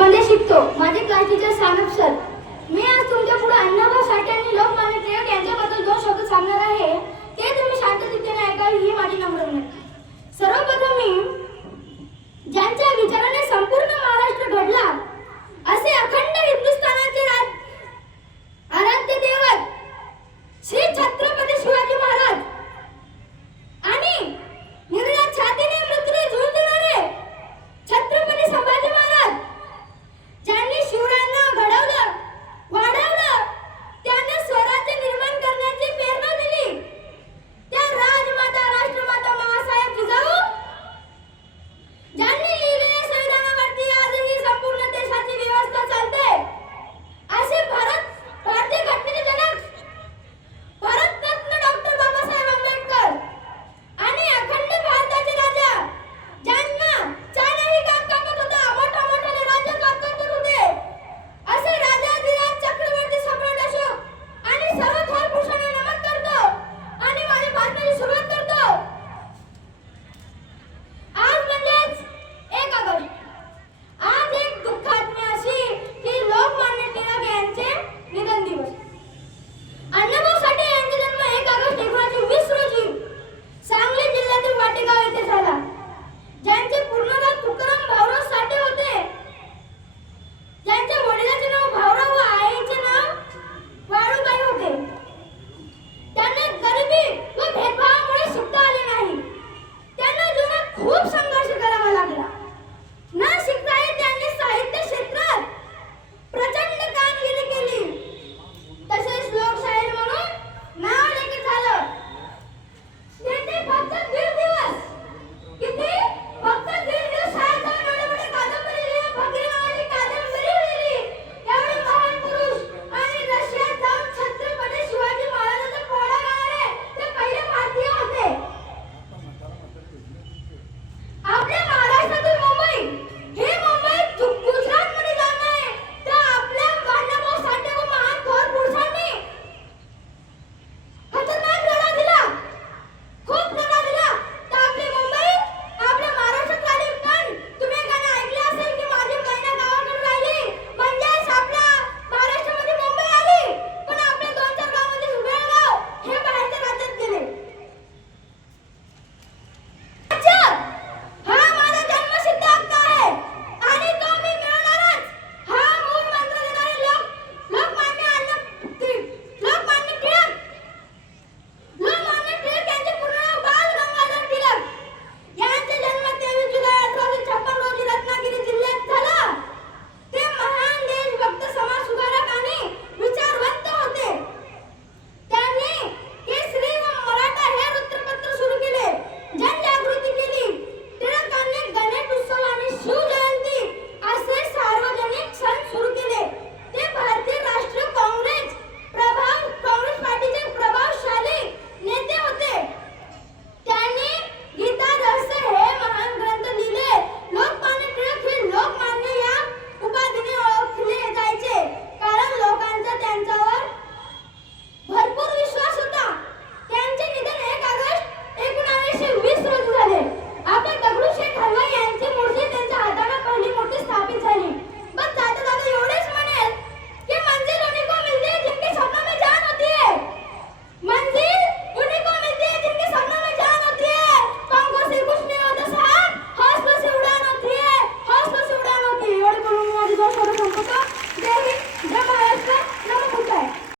मध्ये शिकतो. माझे क्लास टीचर सानप सर मी आज तुमच्यापुढे अण्णाभाऊ साठे आणि लोकमान्य टिळक यांच्याबद्दल दोन शब्द सांगणार आहे.